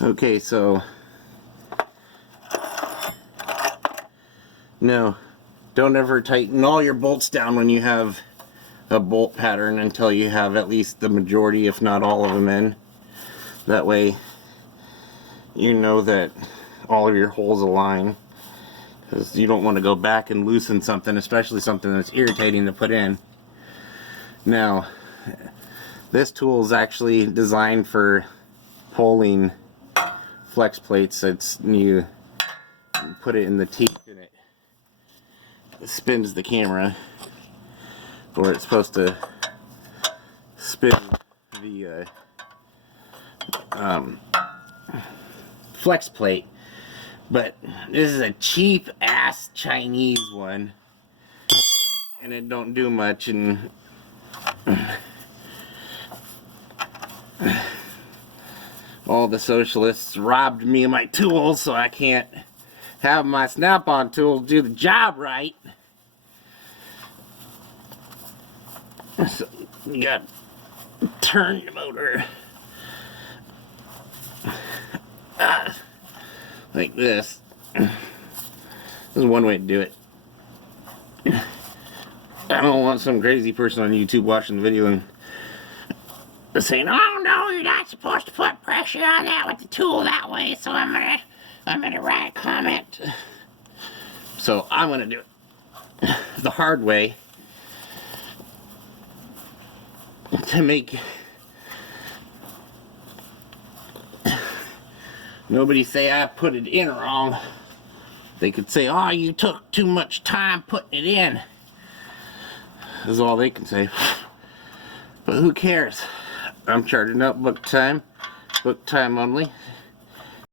Okay, so no, don't ever tighten all your bolts down when you have a bolt pattern until you have at least the majority, if not all of them in. That way you know that all of your holes align, because you don't want to go back and loosen something, especially something that's irritating to put in. Now, this tool is actually designed for pulling flex plates. You put it in the teeth and it spins the camera, or it's supposed to spin the flex plate. But this is a cheap ass Chinese one, and it don't do much, and all the socialists robbed me of my tools, so I can't have my snap-on tools do the job right. So you got to turn the motor like this. This is one way to do it. I don't want some crazy person on YouTube watching the video and saying, "Oh no, you're not supposed to put pressure on that with the tool that way." So I'm gonna write a comment. So I'm gonna do it the hard way to make nobody say I put it in wrong. They could say, "Oh, you took too much time putting it in." That's all they can say. But who cares? I'm charging up book time only.